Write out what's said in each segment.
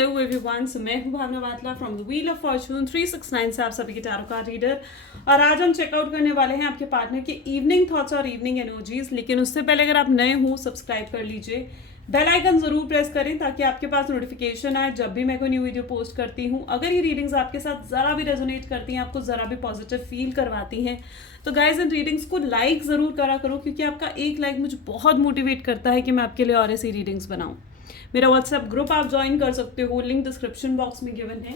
Hello everyone, सो मैं हूँ भावना वाटला from the wheel of Fortune 369 से आप सभी के टैरो कार्ड रीडर। और आज हम चेकआउट करने वाले हैं आपके पार्टनर के इवनिंग थॉट्स और इवनिंग एनर्जीज। लेकिन उससे पहले अगर आप नए हो सब्सक्राइब कर लीजिए, बेल आइकन जरूर प्रेस करें ताकि आपके पास नोटिफिकेशन आए जब भी मैं कोई न्यू वीडियो पोस्ट करती हूँ। अगर ये रीडिंग्स आपके साथ ज़रा भी रेजोनेट करती हैं, आपको ज़रा भी पॉजिटिव फील करवाती हैं, तो गाइज इन रीडिंग्स को लाइक ज़रूर करा करो, क्योंकि आपका एक लाइक मुझे बहुत मोटिवेट करता है कि मैं आपके लिए और ऐसी रीडिंग्स बनाऊँ। मेरा व्हाट्सएप ग्रुप आप ज्वाइन कर सकते हो, लिंक डिस्क्रिप्शन बॉक्स में गिवन है।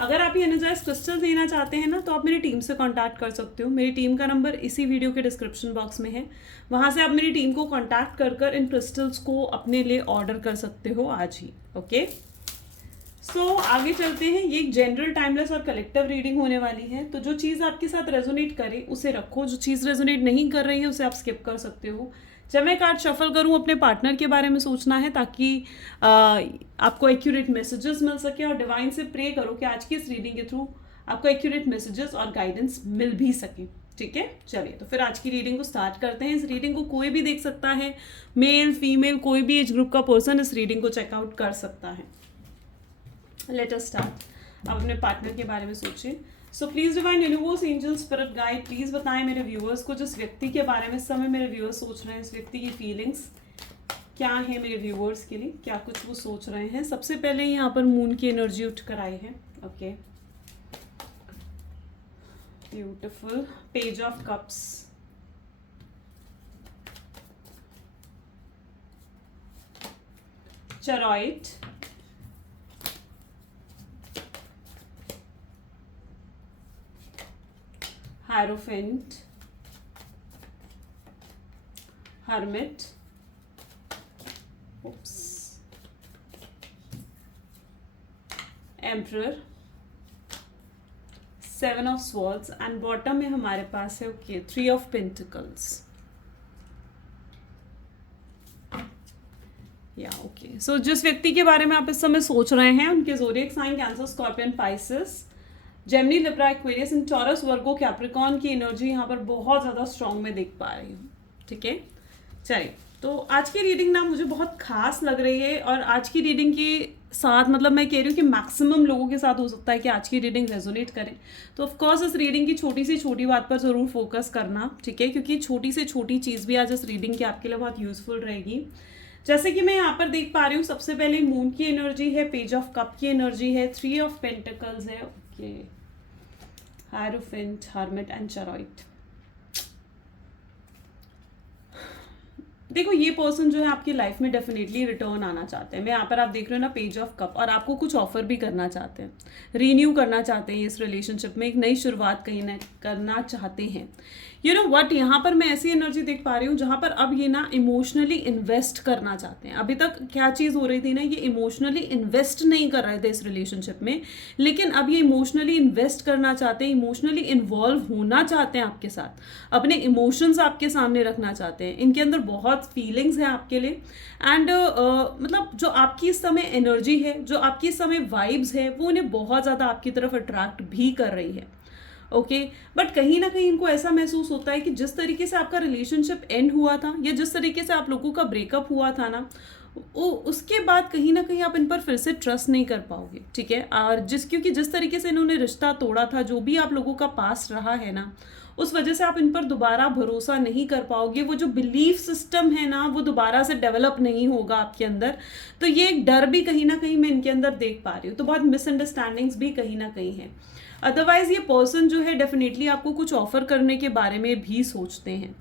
अगर आप ये एनर्जाइज क्रिस्टल लेना चाहते हैं ना, तो आप मेरी टीम से कांटेक्ट कर सकते हो। मेरी टीम का नंबर इसी वीडियो के डिस्क्रिप्शन बॉक्स में है, वहाँ से आप मेरी टीम को कांटेक्ट कर इन क्रिस्टल्स को अपने लिए ऑर्डर कर सकते हो आज ही। ओके, सो आगे चलते हैं। ये एक जनरल, टाइमलेस और कलेक्टिव रीडिंग होने वाली है। तो जो चीज़ आपके साथ रेजोनेट करे उसे रखो, जो चीज़ रेजोनेट नहीं कर रही है उसे आप स्किप कर सकते हो। जब मैं कार्ड शफल करूं, अपने पार्टनर के बारे में सोचना है ताकि आपको एक्यूरेट मैसेजेस मिल सके, और डिवाइन से प्रे करो कि आज की इस रीडिंग के थ्रू आपको एक्यूरेट मैसेजेस और गाइडेंस मिल भी सके। ठीक है, चलिए तो फिर आज की रीडिंग को स्टार्ट करते हैं। इस रीडिंग को कोई भी देख सकता है, मेल फीमेल कोई भी एज ग्रुप का पर्सन इस रीडिंग को चेकआउट कर सकता है। Let us start. अब अपने पार्टनर के बारे में सोचिए। So please divine universe, angel, spirit guide, please बताएं मेरे व्यूअर्स को जिस व्यक्ति के बारे में इस समय मेरे व्यूअर्स सोच रहे हैं, इस व्यक्ति की फीलिंग्स क्या है मेरे व्यूअर्स के लिए, क्या कुछ वो सोच रहे हैं। सबसे पहले यहाँ पर मून की एनर्जी उठ कर आई है। Okay, beautiful, page of cups, chariot, Hierophant, Hermit, Emperor, Seven of Swords and bottom में हमारे पास है ओके 3 of Pentacles। या ओके, सो जिस व्यक्ति के बारे में आप इस समय सोच रहे हैं उनके zodiac sign Cancer, Scorpion, Pisces, Gemini, Libra, Aquarius and Taurus, Virgo, Capricorn की एनर्जी यहाँ पर बहुत ज़्यादा स्ट्रॉन्ग में देख पा रही हूँ। ठीक है, चलिए तो आज की रीडिंग ना मुझे बहुत खास लग रही है, और आज की रीडिंग के साथ मतलब मैं कह रही हूँ कि मैक्सिमम लोगों के साथ हो सकता है कि आज की रीडिंग रेजोनेट करें। तो ऑफकोर्स इस रीडिंग की छोटी से छोटी बात पर ज़रूर फोकस करना, ठीक है, क्योंकि छोटी से छोटी चीज़ भी आज इस रीडिंग की आपके लिए बहुत यूजफुल रहेगी। जैसे कि मैं यहाँ पर देख पा रही हूँ, सबसे पहले मून की एनर्जी है, पेज ऑफ कप की एनर्जी है, 3 of Pentacles है, ओके, हायरोफेंट, हर्मिट एंड चरॉइट। देखो ये पर्सन जो है आपकी लाइफ में डेफिनेटली रिटर्न आना चाहते हैं। मैं यहाँ पर आप देख रहे हो ना, पेज ऑफ कप, और आपको कुछ ऑफर भी करना चाहते हैं, रीन्यू करना चाहते हैं इस रिलेशनशिप में, एक नई शुरुआत कहीं ना करना चाहते हैं। यू नो व्हाट, यहाँ पर मैं ऐसी एनर्जी देख पा रही हूँ जहाँ पर अब ये ना इमोशनली इन्वेस्ट करना चाहते हैं। अभी तक क्या चीज़ हो रही थी ना, ये इमोशनली इन्वेस्ट नहीं कर रहे थे इस रिलेशनशिप में, लेकिन अब ये इमोशनली इन्वेस्ट करना चाहते हैं, इमोशनली इन्वॉल्व होना चाहते हैं आपके साथ, अपने इमोशंस आपके सामने रखना चाहते हैं। इनके अंदर बहुत फीलिंग्स हैं आपके लिए, एंड मतलब जो आपकी इस समय एनर्जी है, जो आपकी इस समय वाइब्स है, वो उन्हें बहुत ज़्यादा आपकी तरफ अट्रैक्ट भी कर रही है। ओके, बट कहीं ना कहीं इनको ऐसा महसूस होता है कि जिस तरीके से आपका रिलेशनशिप एंड हुआ था, या जिस तरीके से आप लोगों का ब्रेकअप हुआ था ना, उसके बाद कहीं ना कहीं आप इन पर फिर से ट्रस्ट नहीं कर पाओगे। ठीक है, और क्योंकि जिस तरीके से इन्होंने रिश्ता तोड़ा था, जो भी आप लोगों का पास्ट रहा है ना, उस वजह से आप इन पर दोबारा भरोसा नहीं कर पाओगे। वो जो बिलीफ सिस्टम है ना, वो दोबारा से डेवलप नहीं होगा आपके अंदर। तो ये एक डर भी कहीं ना कहीं मैं इनके अंदर देख पा रही हूँ। तो बहुत मिसअंडरस्टैंडिंग्स भी कहीं ना कहीं है। अदरवाइज ये पर्सन जो है डेफिनेटली आपको कुछ ऑफर करने के बारे में भी सोचते हैं।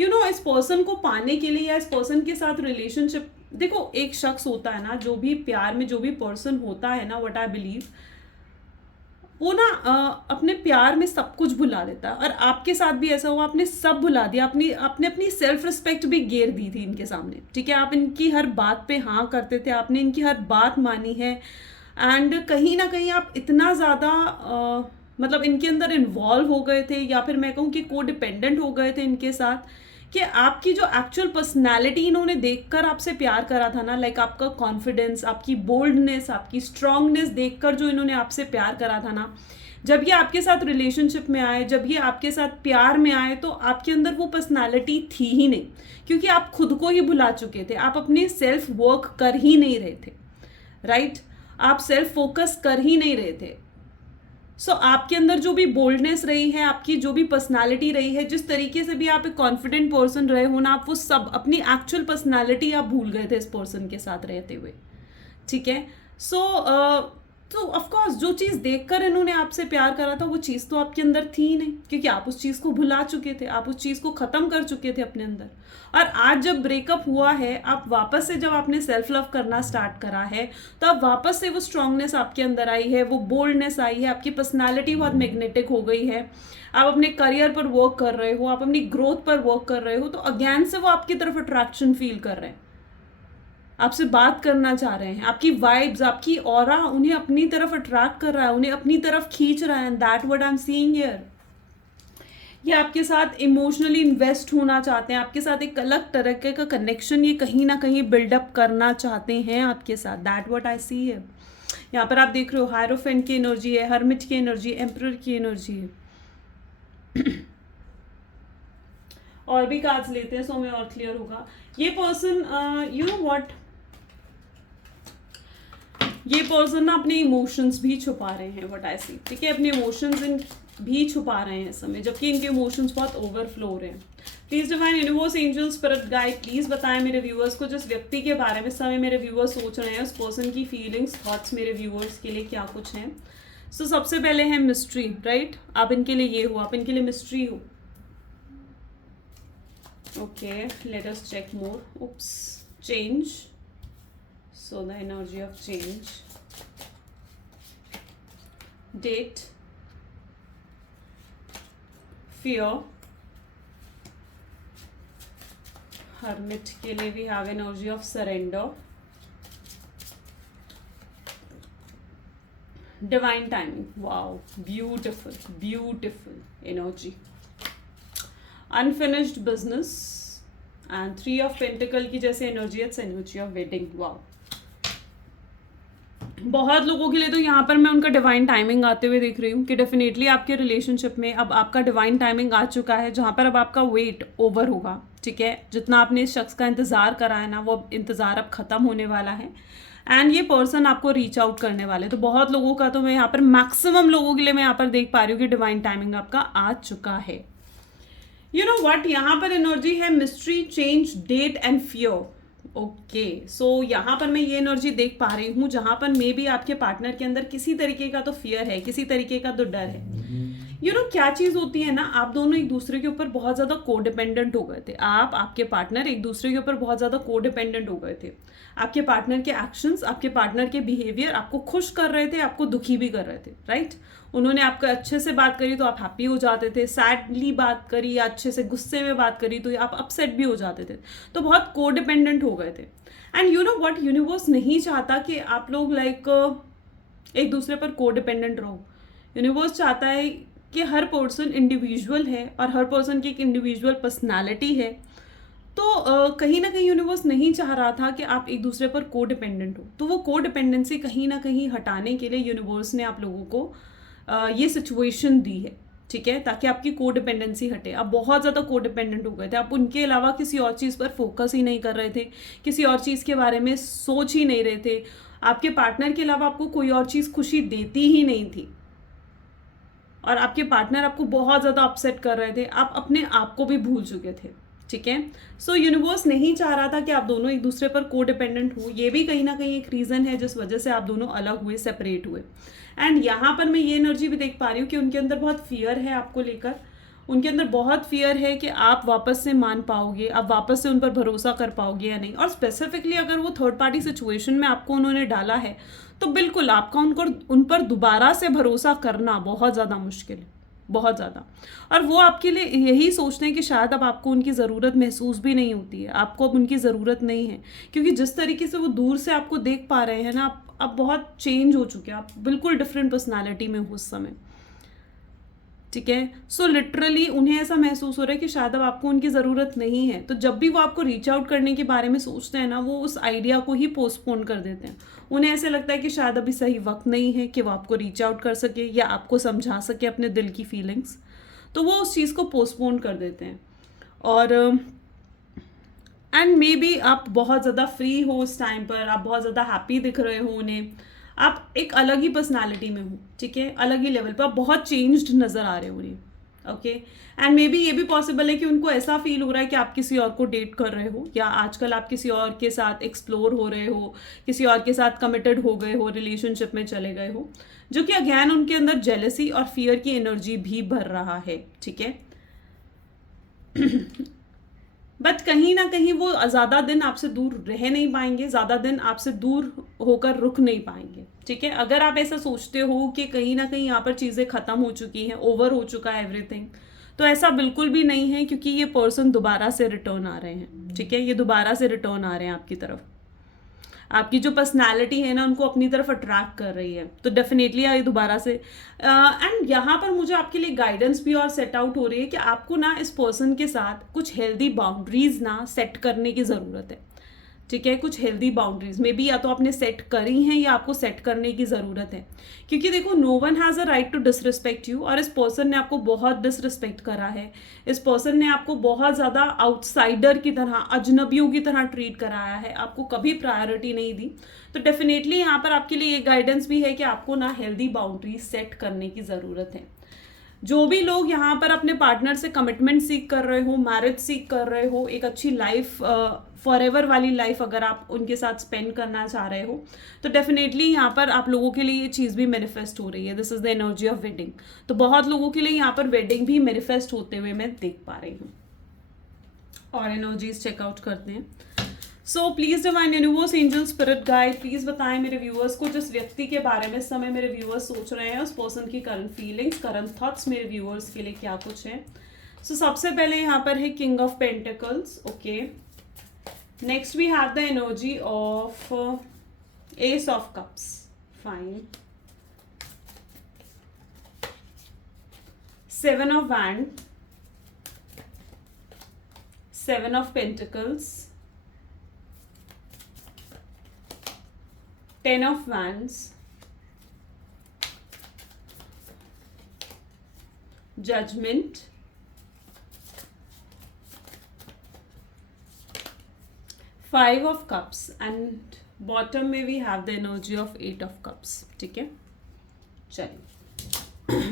यू नो इस पर्सन को पाने के लिए, या इस पर्सन के साथ रिलेशनशिप, देखो एक शख्स होता है ना, जो भी प्यार में जो भी पर्सन होता है ना, व्हाट आई बिलीव, वो ना अपने प्यार में सब कुछ भुला देता है। और आपके साथ भी ऐसा हुआ, आपने सब भुला दिया, आपने अपनी सेल्फ रिस्पेक्ट भी गिर दी थी इनके सामने। ठीक है, आप इनकी हर बात पे हाँ करते थे, आपने इनकी हर बात मानी है, एंड कहीं ना कहीं आप इतना ज़्यादा मतलब इनके अंदर इन्वॉल्व हो गए थे, या फिर मैं कहूँ कि को डिपेंडेंट हो गए थे इनके साथ, कि आपकी जो एक्चुअल पर्सनैलिटी इन्होंने देखकर आपसे प्यार करा था ना, लाइक आपका कॉन्फिडेंस, आपकी बोल्डनेस, आपकी स्ट्रांगनेस देखकर जो इन्होंने आपसे प्यार करा था ना, जब ये आपके साथ रिलेशनशिप में आए, जब ये आपके साथ प्यार में आए, तो आपके अंदर वो पर्सनालिटी थी ही नहीं, क्योंकि आप खुद को ही भुला चुके थे, आप अपने सेल्फ वर्क कर ही नहीं रहे थे, राइट। आप सेल्फ फोकस कर ही नहीं रहे थे। सो आपके अंदर जो भी बोल्डनेस रही है, आपकी जो भी पर्सनालिटी रही है, जिस तरीके से भी आप एक कॉन्फिडेंट पर्सन रहे हो ना, आप वो सब अपनी एक्चुअल पर्सनालिटी आप भूल गए थे इस पर्सन के साथ रहते हुए। ठीक है। सो तो ऑफकोर्स जो चीज़ देखकर इन्होंने आपसे प्यार करा था वो चीज़ तो आपके अंदर थी ही नहीं, क्योंकि आप उस चीज़ को भुला चुके थे, आप उस चीज़ को ख़त्म कर चुके थे अपने अंदर। और आज जब ब्रेकअप हुआ है, आप वापस से जब आपने सेल्फ लव करना स्टार्ट करा है, तो अब वापस से वो स्ट्रांगनेस आपके अंदर आई है, वो बोल्डनेस आई है, आपकी पर्सनैलिटी बहुत मैग्नेटिक हो गई है, आप अपने करियर पर वर्क कर रहे हो, आप अपनी ग्रोथ पर वर्क कर रहे हो, तो अगेन से वो आपकी तरफ अट्रैक्शन फील कर रहे हैं, आपसे बात करना चाह रहे हैं, आपकी वाइब्स, आपकी ऑरा उन्हें अपनी तरफ अट्रैक्ट कर रहा है, उन्हें अपनी तरफ खींच रहा है। And that what I am seeing here. ये आपके साथ इमोशनली इन्वेस्ट होना चाहते हैं, आपके साथ एक अलग तरह का कनेक्शन ये कहीं ना कहीं बिल्डअप करना चाहते हैं आपके साथ। दैट व्हाट आई सी है। यहाँ पर आप देख रहे हो हायरोफेंट की एनर्जी है, हर्मिट की एनर्जी, एम्परर की एनर्जी है। और भी कार्ड्स लेते हैं सो में और क्लियर होगा। ये पर्सन यू नो व्हाट, ये पर्सन ना अपने इमोशंस भी छुपा रहे हैं, व्हाट आई सी। ठीक है, अपने इमोशंस भी छुपा रहे हैं इस समय, जबकि इनके इमोशंस बहुत ओवरफ्लो हो रहे हैं। Please divine universe, angel, spirit guide, please बताएं मेरे व्यूअर्स को जिस व्यक्ति के बारे में समय मेरे व्यूअर्स सोच रहे हैं, उस पर्सन की फीलिंग्स, थॉट्स मेरे व्यूअर्स के लिए क्या कुछ हैं। सो सबसे पहले है मिस्ट्री, राइट। आप इनके लिए ये हो, आप इनके लिए मिस्ट्री हो। Okay, let us check more. Oops, change. So the energy of change, date, fear, hermit के लिए we have energy of surrender, divine timing, wow, beautiful, beautiful energy, unfinished business, and 3 of Pentacle की जैसे energy, it's energy of wedding. Wow, बहुत लोगों के लिए तो यहाँ पर मैं उनका डिवाइन टाइमिंग आते हुए देख रही हूँ कि डेफिनेटली आपके रिलेशनशिप में अब आपका डिवाइन टाइमिंग आ चुका है, जहाँ पर अब आपका वेट ओवर होगा। ठीक है, जितना आपने इस शख्स का इंतज़ार करा है ना, वो इंतज़ार अब ख़त्म होने वाला है। एंड ये पर्सन आपको रीच आउट करने वाले, तो बहुत लोगों का, तो मैं यहाँ पर मैक्सिमम लोगों के लिए मैं यहाँ पर देख पा रही हूँ कि डिवाइन टाइमिंग आपका आ चुका है। यू नो व्हाट, यहाँ पर एनर्जी है mystery, change, debt and fear. Okay, so यहाँ पर मैं ये एनर्जी देख पा रही हूँ जहाँ पर मे बी आपके पार्टनर के अंदर किसी तरीके का तो फियर है, किसी तरीके का तो डर है। यू नो क्या चीज़ होती है ना, आप दोनों एक दूसरे के ऊपर बहुत ज़्यादा कोडिपेंडेंट हो गए थे। आप, आपके पार्टनर एक दूसरे के ऊपर बहुत ज़्यादा कोडिपेंडेंट हो गए थे। आपके पार्टनर के एक्शंस, आपके पार्टनर के बिहेवियर आपको खुश कर रहे थे, आपको दुखी भी कर रहे थे, राइट। उन्होंने आपको अच्छे से बात करी तो आप हैप्पी हो जाते थे, सैडली बात करी या अच्छे से गुस्से में बात करी तो आप अपसेट भी हो जाते थे, तो बहुत कोडिपेंडेंट हो गए थे। And you know what, universe नहीं चाहता कि आप लोग लाइक एक दूसरे पर कोडिपेंडेंट रहो। यूनिवर्स चाहता है कि हर पर्सन इंडिविजुअल है और हर पर्सन की एक इंडिविजुअल पर्सनालिटी है। तो कहीं ना कहीं यूनिवर्स नहीं चाह रहा था कि आप एक दूसरे पर कोडिपेंडेंट हो, तो वो कोडिपेंडेंसी कहीं ना कहीं हटाने के लिए यूनिवर्स ने आप लोगों को ये सिचुएशन दी है। ठीक है, ताकि आपकी कोडिपेंडेंसी हटे। आप बहुत ज़्यादा कोडिपेंडेंट हो गए थे, आप उनके अलावा किसी और चीज़ पर फोकस ही नहीं कर रहे थे, किसी और चीज़ के बारे में सोच ही नहीं रहे थे। आपके पार्टनर के अलावा आपको कोई और चीज़ खुशी देती ही नहीं थी, और आपके पार्टनर आपको बहुत ज़्यादा अपसेट कर रहे थे, आप अपने आप को भी भूल चुके थे। ठीक है, सो यूनिवर्स नहीं चाह रहा था कि आप दोनों एक दूसरे पर कोडिपेंडेंट हो। ये भी कहीं ना कहीं एक रीज़न है जिस वजह से आप दोनों अलग हुए, सेपरेट हुए। एंड यहाँ पर मैं ये एनर्जी भी देख पा रही हूँ कि उनके अंदर बहुत फियर है आपको लेकर, उनके अंदर बहुत फियर है कि आप वापस से मान पाओगे, आप वापस से उन पर भरोसा कर पाओगे या नहीं। और स्पेसिफिकली अगर वो थर्ड पार्टी सिचुएशन में आपको उन्होंने डाला है तो बिल्कुल आपका उन पर दोबारा से भरोसा करना बहुत ज़्यादा मुश्किल है, बहुत ज़्यादा। और वो आपके लिए यही सोचते हैं कि शायद अब आपको उनकी ज़रूरत महसूस भी नहीं होती है, आपको अब उनकी ज़रूरत नहीं है, क्योंकि जिस तरीके से वो दूर से आपको देख पा रहे हैं ना, आप बहुत चेंज हो चुके हैं, आप बिल्कुल डिफरेंट पर्सनालिटी में हो उस समय। ठीक है, सो लिटरली उन्हें ऐसा महसूस हो रहा है कि शायद अब आपको उनकी ज़रूरत नहीं है। तो जब भी वो आपको रीच आउट करने के बारे में सोचते हैं ना, वो उस आइडिया को ही पोस्टपोन कर देते हैं। उन्हें ऐसे लगता है कि शायद अभी सही वक्त नहीं है कि वो आपको रीच आउट कर सके या आपको समझा सके अपने दिल की फीलिंग्स, तो वो उस चीज़ को पोस्टपोन कर देते हैं। और एंड मे बी आप बहुत ज़्यादा फ्री हो उस टाइम पर, आप बहुत ज़्यादा हैप्पी दिख रहे हो उन्हें, आप एक अलग ही पर्सनालिटी में हो, ठीक है, अलग ही लेवल पर आप बहुत चेंज्ड नजर आ रहे हो उन्हें, ओके। एंड मे बी ये भी पॉसिबल है कि उनको ऐसा फील हो रहा है कि आप किसी और को डेट कर रहे हो, या आजकल आप किसी और के साथ एक्सप्लोर हो रहे हो, किसी और के साथ कमिटेड हो गए हो, रिलेशनशिप में चले गए हो, जो कि अगेन उनके अंदर जेलसी और फियर की एनर्जी भी भर रहा है, ठीक है। बट कहीं ना कहीं वो ज़्यादा दिन आपसे दूर रह नहीं पाएंगे, ज़्यादा दिन आपसे दूर होकर रुक नहीं पाएंगे, ठीक है। अगर आप ऐसा सोचते हो कि कहीं ना कहीं यहाँ पर चीज़ें ख़त्म हो चुकी हैं, ओवर हो चुका है एवरीथिंग, तो ऐसा बिल्कुल भी नहीं है, क्योंकि ये पर्सन दोबारा से रिटर्न आ रहे हैं, ठीक है। ये दोबारा से रिटर्न आ रहे हैं आपकी तरफ, आपकी जो पर्सनालिटी है ना उनको अपनी तरफ अट्रैक्ट कर रही है, तो डेफिनेटली ये दोबारा से एंड यहाँ पर मुझे आपके लिए गाइडेंस भी और सेट आउट हो रही है कि आपको ना इस पर्सन के साथ कुछ हेल्दी बाउंड्रीज ना सेट करने की ज़रूरत है, ठीक है। कुछ हेल्दी बाउंड्रीज मे बी या तो आपने सेट करी हैं या आपको सेट करने की ज़रूरत है, क्योंकि देखो no one has a right to disrespect you, और इस पर्सन ने आपको बहुत डिसरिस्पेक्ट करा है, इस पर्सन ने आपको बहुत ज़्यादा आउटसाइडर की तरह, अजनबियों की तरह ट्रीट कराया है, आपको कभी प्रायोरिटी नहीं दी। तो डेफिनेटली यहाँ पर आपके लिए एक गाइडेंस भी है कि आपको ना हेल्दी बाउंड्रीज सेट करने की ज़रूरत है। जो भी लोग यहाँ पर अपने पार्टनर से कमिटमेंट सीख कर रहे हो, मैरिज सीख कर रहे हो, एक अच्छी लाइफ फॉर एवर वाली लाइफ अगर आप उनके साथ स्पेंड करना चाह रहे हो, तो डेफिनेटली यहाँ पर आप लोगों के लिए ये चीज़ भी मैनिफेस्ट हो रही है। This is the energy of wedding. तो बहुत लोगों के लिए यहाँ पर वेडिंग भी मैनिफेस्ट होते हुए मैं देख पा रही हूँ। और एनर्जीज चेकआउट करते हैं। So please divine universe, angel, spirit guide, please बताएं मेरे व्यूअर्स को जिस व्यक्ति के बारे में इस समय मेरे व्यूअर्स सोच रहे हैं, उस पर्सन की करंट फीलिंग्स, करंट थॉट्स मेरे व्यूअर्स के लिए क्या कुछ है। सो सबसे पहले यहाँ पर है king of pentacles, okay. Next we have the energy of ace of cups, fine. Seven of wand, seven of pentacles, 10 of wands, judgment, 5 of cups, and bottom में we have the energy of 8 of cups, ठीक है। चलिए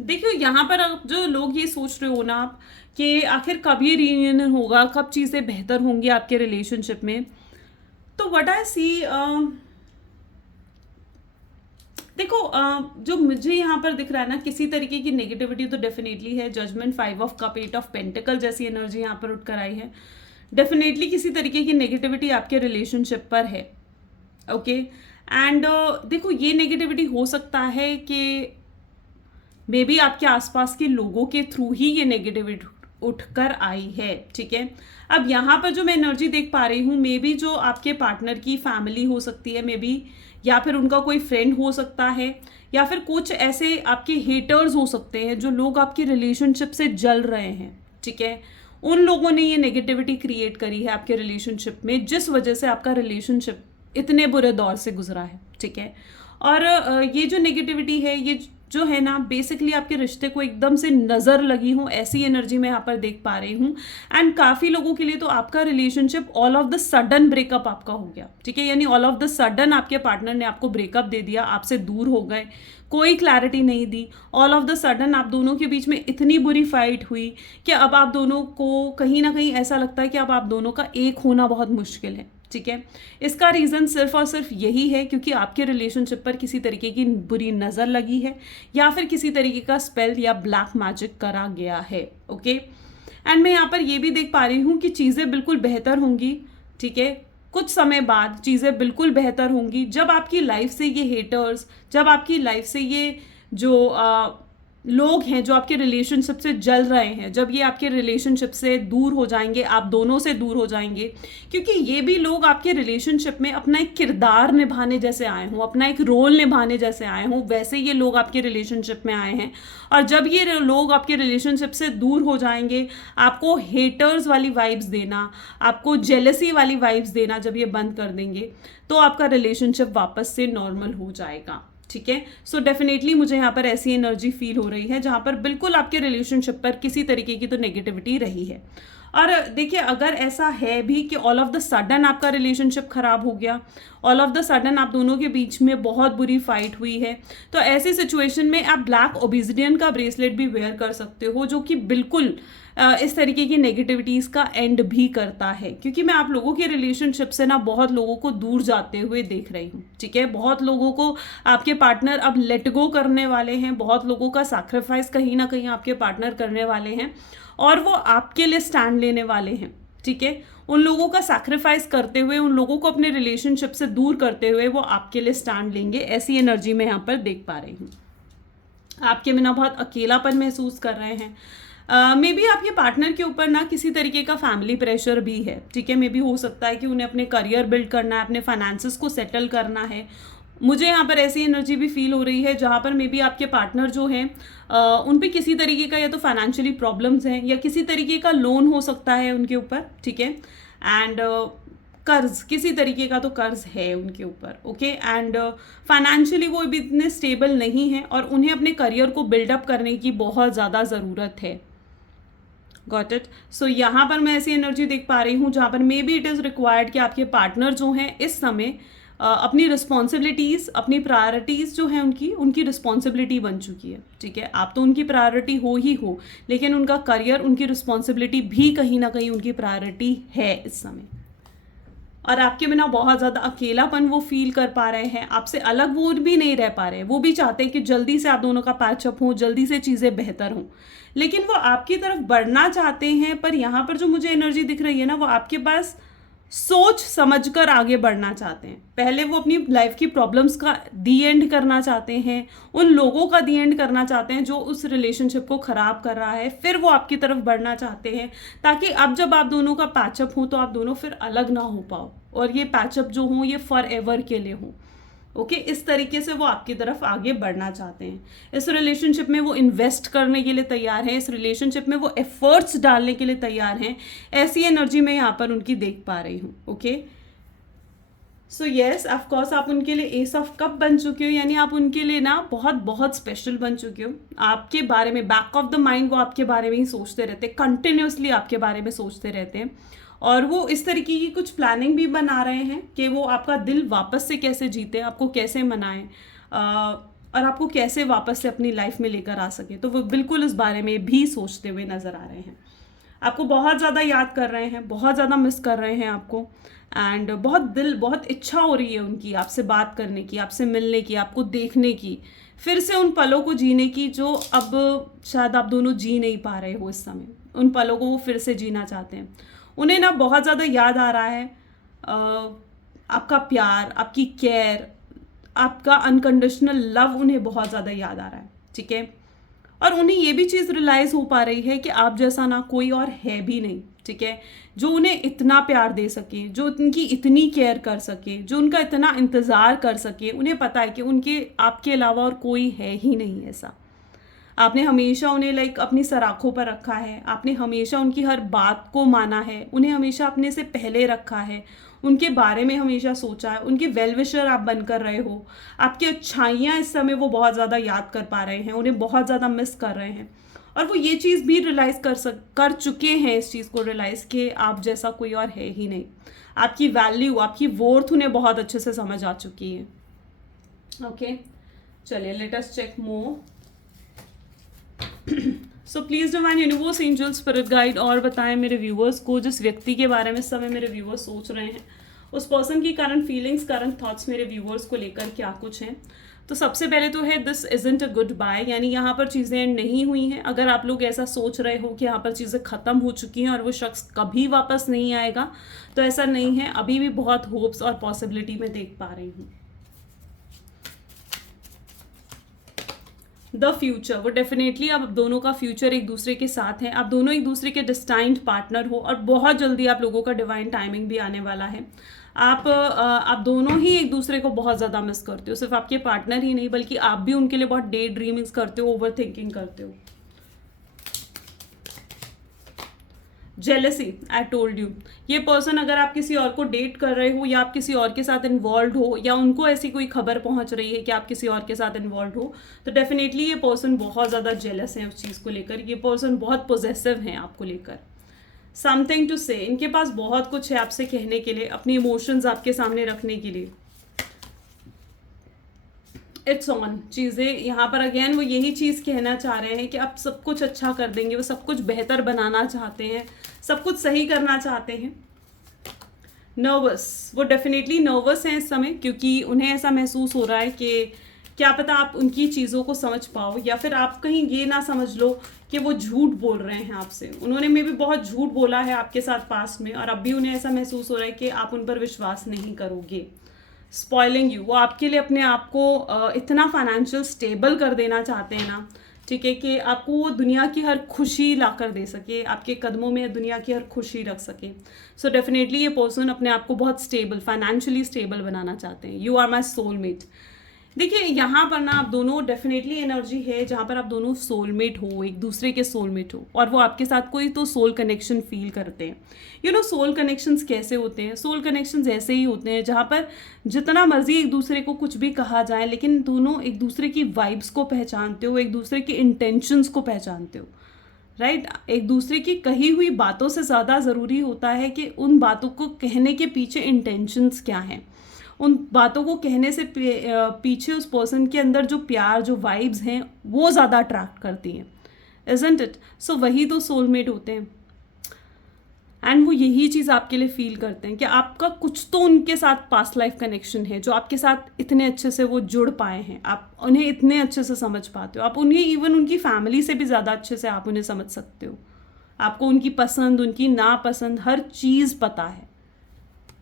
देखियो यहाँ पर जो लोग ये सोच रहे हो ना आप कि आखिर कब ये रियूनियन होगा, कब चीज़ें बेहतर होंगी आपके रिलेशनशिप में, तो व्हाट आई सी, देखो जो मुझे यहाँ पर दिख रहा है ना, किसी तरीके की नेगेटिविटी तो डेफिनेटली है। Judgement, 5 of cup, 8 of pentacle जैसी एनर्जी यहाँ पर उठकर आई है। डेफिनेटली किसी तरीके की नेगेटिविटी आपके रिलेशनशिप पर है, ओके। एंड देखो ये नेगेटिविटी हो सकता है कि मे बी आपके आसपास के लोगों के थ्रू ही ये नेगेटिविटी उठकर आई है, ठीक है। अब यहाँ पर जो मैं एनर्जी देख पा रही हूँ, मे बी जो आपके पार्टनर की फैमिली हो सकती है, मे बी, या फिर उनका कोई फ्रेंड हो सकता है, या फिर कुछ ऐसे आपके हेटर्स हो सकते हैं जो लोग आपके रिलेशनशिप से जल रहे हैं, ठीक है। उन लोगों ने ये नेगेटिविटी क्रिएट करी है आपके रिलेशनशिप में, जिस वजह से आपका रिलेशनशिप इतने बुरे दौर से गुजरा है, ठीक है। और ये जो नेगेटिविटी है, ये जो है ना, बेसिकली आपके रिश्ते को एकदम से नज़र लगी हूँ, ऐसी एनर्जी मैं यहाँ पर देख पा रही हूँ। एंड काफ़ी लोगों के लिए तो आपका relationship all of the sudden breakup आपका हो गया, ठीक है। यानी ऑल ऑफ द सडन आपके पार्टनर ने आपको ब्रेकअप दे दिया, आपसे दूर हो गए, कोई क्लैरिटी नहीं दी। ऑल ऑफ द सडन आप दोनों के बीच में इतनी बुरी फाइट हुई कि अब आप दोनों को कहीं ना कहीं ऐसा लगता है कि अब आप दोनों का एक होना बहुत मुश्किल है, ठीक है। इसका रीज़न सिर्फ और सिर्फ यही है क्योंकि आपके रिलेशनशिप पर किसी तरीके की बुरी नज़र लगी है, या फिर किसी तरीके का स्पेल या ब्लैक मैजिक करा गया है, ओके। एंड मैं यहाँ पर ये भी देख पा रही हूँ कि चीज़ें बिल्कुल बेहतर होंगी, ठीक है। कुछ समय बाद चीज़ें बिल्कुल बेहतर होंगी जब आपकी लाइफ से ये हेटर्स, जब आपकी लाइफ से ये जो लोग हैं जो आपके रिलेशनशिप से जल रहे हैं, जब ये आपके रिलेशनशिप से दूर हो जाएंगे, आप दोनों से दूर हो जाएंगे, क्योंकि ये भी लोग आपके रिलेशनशिप में अपना एक किरदार निभाने जैसे आए हों, अपना एक रोल निभाने जैसे आए हों, वैसे ये लोग आपके रिलेशनशिप में आए हैं। और जब ये लोग आपके रिलेशनशिप से दूर हो जाएंगे, आपको हेटर्स वाली वाइब्स देना, आपको जेलसी वाली वाइब्स देना जब ये बंद कर देंगे, तो आपका रिलेशनशिप वापस से नॉर्मल हो जाएगा, ठीक है। सो डेफिनेटली मुझे यहाँ पर ऐसी एनर्जी फील हो रही है जहाँ पर बिल्कुल आपके रिलेशनशिप पर किसी तरीके की तो नेगेटिविटी रही है। और देखिए अगर ऐसा है भी कि ऑल ऑफ द सडन आपका रिलेशनशिप खराब हो गया, ऑल ऑफ द सडन आप दोनों के बीच में बहुत बुरी फाइट हुई है। तो ऐसी सिचुएशन में आप ब्लैक ओबिसिडियन का ब्रेसलेट भी वेयर कर सकते हो, जो कि बिल्कुल इस तरीके की नेगेटिविटीज़ का एंड भी करता है। क्योंकि मैं आप लोगों के रिलेशनशिप से ना बहुत लोगों को दूर जाते हुए देख रही हूँ, ठीक है। बहुत लोगों को आपके पार्टनर अब लेट गो करने वाले हैं, बहुत लोगों का सैक्रिफाइस कहीं ना कहीं आपके पार्टनर करने वाले हैं, और वो आपके लिए स्टैंड लेने वाले हैं, ठीक है। उन लोगों का सैक्रिफाइस करते हुए, उन लोगों को अपने रिलेशनशिप से दूर करते हुए वो आपके लिए स्टैंड लेंगे। ऐसी एनर्जी मैं यहाँ पर देख पा रही हूँ। आपके बिना बहुत अकेलापन महसूस कर रहे हैं। मे बी आपके पार्टनर के ऊपर ना किसी तरीके का फैमिली प्रेशर भी है, ठीक है। मे बी हो सकता है कि उन्हें अपने करियर बिल्ड करना है, अपने फाइनेंसेस को सेटल करना है। मुझे यहाँ पर ऐसी एनर्जी भी फील हो रही है जहाँ पर मे बी आपके पार्टनर जो हैं उन पे किसी तरीके का या तो फाइनेंशियली प्रॉब्लम्स हैं या किसी तरीके का लोन हो सकता है उनके ऊपर, ठीक है। एंड कर्ज, किसी तरीके का तो कर्ज है उनके ऊपर, ओके। एंड फाइनेंशियली वो भी इतने स्टेबल नहीं है और उन्हें अपने करियर को बिल्डअप करने की बहुत ज़्यादा ज़रूरत है। Got it. सो यहाँ पर मैं ऐसी एनर्जी देख पा रही हूँ जहाँ पर may be it is required कि आपके पार्टनर जो हैं इस समय अपनी रिस्पॉन्सिबिलिटीज़, अपनी प्रायोरिटीज़ जो है उनकी रिस्पॉन्सिबिलिटी बन चुकी है, ठीक है। आप तो उनकी प्रायोरिटी हो ही हो, लेकिन उनका करियर, उनकी रिस्पॉन्सिबिलिटी भी कहीं ना कहीं उनकी प्रायोरिटी है इस समय। और आपके बिना बहुत ज़्यादा अकेलापन वो फील कर पा रहे हैं, आपसे अलग वो भी नहीं रह पा रहे हैं। वो भी चाहते हैं कि जल्दी से आप दोनों का पैचअप हो, जल्दी से चीज़ें बेहतर हों, लेकिन वो आपकी तरफ बढ़ना चाहते हैं। पर यहाँ पर जो मुझे एनर्जी दिख रही है ना, वो आपके पास सोच समझकर आगे बढ़ना चाहते हैं। पहले वो अपनी लाइफ की प्रॉब्लम्स का दी एंड करना चाहते हैं, उन लोगों का दी एंड करना चाहते हैं जो उस रिलेशनशिप को ख़राब कर रहा है, फिर वो आपकी तरफ बढ़ना चाहते हैं, ताकि अब जब आप दोनों का पैचअप हो तो आप दोनों फिर अलग ना हो पाओ, और ये पैचअप जो हो ये फॉर एवर के लिए हो, ओके। इस तरीके से वो आपकी तरफ आगे बढ़ना चाहते हैं। इस रिलेशनशिप में वो इन्वेस्ट करने के लिए तैयार हैं, इस रिलेशनशिप में वो एफर्ट्स डालने के लिए तैयार हैं। ऐसी एनर्जी मैं यहाँ पर उनकी देख पा रही हूँ, okay. So yes, of course आप उनके लिए एस ऑफ कप बन चुके हो, यानी आप उनके लिए ना बहुत बहुत स्पेशल बन चुके हो। आपके बारे में बैक ऑफ द माइंड वो आपके बारे में ही सोचते रहते हैं, कंटिन्यूसली आपके बारे में सोचते रहते हैं, और वो इस तरीके की कुछ प्लानिंग भी बना रहे हैं कि वो आपका दिल वापस से कैसे जीते, आपको कैसे मनाएं, और आपको कैसे वापस से अपनी लाइफ में लेकर आ सके। तो वो बिल्कुल इस बारे में भी सोचते हुए नज़र आ रहे हैं। आपको बहुत ज़्यादा याद कर रहे हैं, बहुत ज़्यादा मिस कर रहे हैं आपको, एंड बहुत इच्छा हो रही है उनकी आपसे बात करने की, आपसे मिलने की, आपको देखने की, फिर से उन पलों को जीने की जो अब शायद आप दोनों जी नहीं पा रहे हो इस समय। उन पलों को वो फिर से जीना चाहते हैं। उन्हें ना बहुत ज़्यादा याद आ रहा है आपका प्यार, आपकी केयर, आपका अनकंडीशनल लव उन्हें बहुत ज़्यादा याद आ रहा है, ठीक है। और उन्हें ये भी चीज़ रियलाइज़ हो पा रही है कि आप जैसा ना कोई और है भी नहीं, ठीक है, जो उन्हें इतना प्यार दे सके, जो उनकी इतनी केयर कर सके, जो उनका इतना इंतज़ार कर सके। उन्हें पता है कि उनके आपके अलावा और कोई है ही नहीं ऐसा। आपने हमेशा उन्हें अपनी सराखों पर रखा है, आपने हमेशा उनकी हर बात को माना है, उन्हें हमेशा अपने से पहले रखा है, उनके बारे में हमेशा सोचा है, उनके वेल विशर आप बनकर रहे हो। आपकी अच्छाइयाँ इस समय वो बहुत ज़्यादा याद कर पा रहे हैं, उन्हें बहुत ज़्यादा मिस कर रहे हैं, और वो ये चीज़ भी रियलाइज़ कर चुके हैं, इस चीज़ को रियलाइज़ कि आप जैसा कोई और है ही नहीं। आपकी वैल्यू, आपकी वर्थ उन्हें बहुत अच्छे से समझ आ चुकी है, ओके। चलिए, let us check more. So please divine universe, angel, spirit guide, और बताएं मेरे व्यूअर्स को जिस व्यक्ति के बारे में इस समय मेरे व्यूअर्स सोच रहे हैं, उस पर्सन की करंट फीलिंग्स, करंट थॉट्स मेरे व्यूअर्स को लेकर क्या कुछ हैं। तो सबसे पहले तो है this isn't a goodbye, यानी यहाँ पर चीज़ें एंड नहीं हुई हैं। अगर आप लोग ऐसा सोच रहे हो कि यहाँ पर चीज़ें ख़त्म हो चुकी हैं और वो शख्स कभी वापस नहीं आएगा, तो ऐसा नहीं है। अभी भी बहुत होप्स और पॉसिबिलिटी मैं देख पा रही हूँ। द फ्यूचर, वो डेफिनेटली आप दोनों का फ्यूचर एक दूसरे के साथ है, आप दोनों एक दूसरे के डिस्टाइंड पार्टनर हो, और बहुत जल्दी आप लोगों का डिवाइन टाइमिंग भी आने वाला है। आप दोनों ही एक दूसरे को बहुत ज़्यादा मिस करते हो, सिर्फ आपके पार्टनर ही नहीं बल्कि आप भी उनके लिए बहुत डे ड्रीमिंग्स करते हो, ओवर थिंकिंग करते हो। जेलसी, आई टोल्ड यू, ये पर्सन अगर आप किसी और को डेट कर रहे हो या आप किसी और के साथ इन्वॉल्व हो या उनको ऐसी कोई खबर पहुंच रही है कि आप किसी और के साथ इन्वॉल्व हो, तो डेफिनेटली ये पर्सन बहुत ज़्यादा जेलस है उस चीज़ को लेकर। ये पर्सन बहुत पॉजेसिव है आपको लेकर। समथिंग टू से, इनके पास बहुत कुछ है आपसे कहने के लिए, अपनी इमोशंस आपके सामने रखने के लिए। इट्स ऑन चीज़ें यहाँ पर अगेन वो यही चीज़ कहना चाह रहे हैं कि आप सब कुछ अच्छा कर देंगे, वो सब कुछ बेहतर बनाना चाहते हैं, सब कुछ सही करना चाहते हैं। नर्वस, वो डेफिनेटली नर्वस हैं इस समय, क्योंकि उन्हें ऐसा महसूस हो रहा है कि क्या पता आप उनकी चीज़ों को समझ पाओ, या फिर आप कहीं ये ना समझ लो कि वो झूठ बोल रहे हैं आपसे। उन्होंने मे भी बहुत झूठ बोला है आपके साथ पास्ट में, और अब भी उन्हें ऐसा महसूस हो रहा है कि आप उन पर विश्वास नहीं करोगे। स्पॉइलिंग यू, वो आपके लिए अपने आप को इतना फाइनेंशियल स्टेबल कर देना चाहते हैं ना, ठीक है, कि आपको वो दुनिया की हर खुशी ला कर दे सके, आपके कदमों में दुनिया की हर खुशी रख सके। सो डेफिनेटली ये पर्सन अपने आप को बहुत स्टेबल, फाइनेंशियली स्टेबल बनाना चाहते हैं। You are my soulmate. देखिए यहाँ पर ना आप दोनों, डेफिनेटली एनर्जी है जहाँ पर आप दोनों सोलमेट हो, एक दूसरे के सोलमेट हो, और वो आपके साथ कोई तो सोल कनेक्शन फील करते हैं। यू नो सोल कनेक्शंस कैसे होते हैं? सोल कनेक्शंस ऐसे ही होते हैं जहाँ पर जितना मर्जी एक दूसरे को कुछ भी कहा जाए, लेकिन दोनों एक दूसरे की वाइब्स को पहचानते हो, एक दूसरे की इंटेंशंस को पहचानते हो, राइट? एक दूसरे की कही हुई बातों से ज़्यादा ज़रूरी होता है कि उन बातों को कहने के पीछे इंटेंशंस क्या हैं। उन बातों को कहने से पीछे उस पर्सन के अंदर जो प्यार, जो वाइब्स हैं, वो ज़्यादा अट्रैक्ट करती हैं, इजंट इट? सो वही तो सोलमेट होते हैं, एंड वो यही चीज़ आपके लिए फील करते हैं कि आपका कुछ तो उनके साथ पास्ट लाइफ कनेक्शन है, जो आपके साथ इतने अच्छे से वो जुड़ पाए हैं, आप उन्हें इतने अच्छे से समझ पाते हो, आप उन्हें इवन उनकी फैमिली से भी ज़्यादा अच्छे से आप उन्हें समझ सकते हो। आपको उनकी पसंद, उनकी नापसंद, हर चीज़ पता है,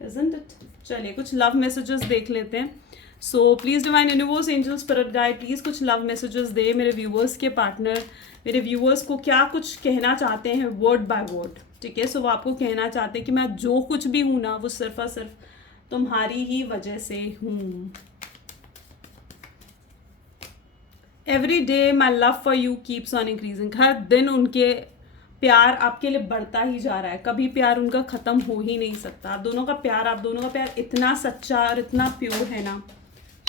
isn't it? चलिए कुछ लव मैसेजेस देख लेते हैं। सो please divine universe, angel, spirit guide, please कुछ लव मैसेजेस दे मेरे व्यूअर्स के पार्टनर, मेरे व्यूअर्स को क्या कुछ कहना चाहते हैं वर्ड बाय वर्ड, ठीक है? सो वो आपको कहना चाहते हैं कि मैं जो कुछ भी हूँ ना, वो सिर्फ और सिर्फ तुम्हारी ही वजह से हूँ। Every day my love for you keeps on increasing, हर दिन उनके प्यार आपके लिए बढ़ता ही जा रहा है, कभी प्यार उनका ख़त्म हो ही नहीं सकता। आप दोनों का प्यार इतना सच्चा और इतना प्योर है ना,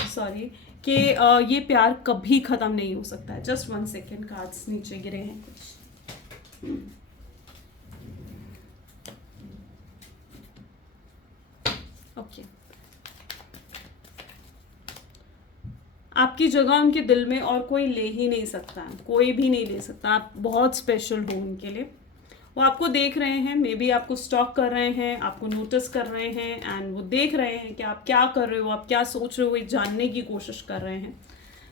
सॉरी, कि ये प्यार कभी ख़त्म नहीं हो सकता है। जस्ट 1 सेकेंड, कार्ड्स नीचे गिरे हैं कुछ। ओके, आपकी जगह उनके दिल में और कोई ले ही नहीं सकता, कोई भी नहीं ले सकता। आप बहुत स्पेशल हो उनके लिए। वो आपको देख रहे हैं, मे बी आपको स्टॉक कर रहे हैं, आपको नोटिस कर रहे हैं, एंड वो देख रहे हैं कि आप क्या कर रहे हो, आप क्या सोच रहे हो, ये जानने की कोशिश कर रहे हैं।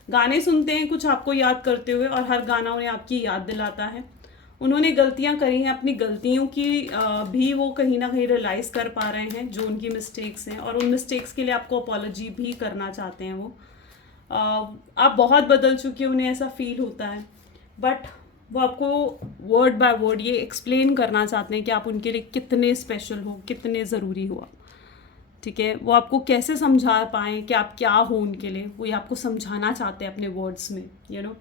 गाने सुनते हैं कुछ आपको याद करते हुए, और हर गाना उन्हें आपकी याद दिलाता है। उन्होंने गलतियां करी हैं, अपनी गलतियों की भी वो कहीं ना कहीं रियलाइज़ कर पा रहे हैं, जो उनकी मिस्टेक्स हैं, और उन मिस्टेक्स के लिए आपको अपॉलॉजी भी करना चाहते हैं। वो आप बहुत बदल चुके, उन्हें ऐसा फील होता है, बट वो आपको वर्ड बाय वर्ड ये एक्सप्लेन करना चाहते हैं कि आप उनके लिए कितने स्पेशल हो, कितने ज़रूरी हो आप, ठीक है? वो आपको कैसे समझा पाएँ कि आप क्या हो उनके लिए, वो ये आपको समझाना चाहते हैं अपने वर्ड्स में, यू नो।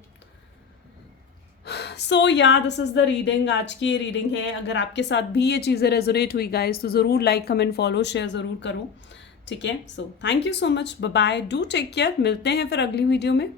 सो या दिस इज़ द रीडिंग, आज की ये रीडिंग है। अगर आपके साथ भी ये चीज़ें रेजोनेट हुई गाइस, तो ज़रूर लाइक, कमेंट, फॉलो, शेयर ज़रूर करो, ठीक है? So thank you so much, bye bye, do take care, मिलते हैं फिर अगली वीडियो में।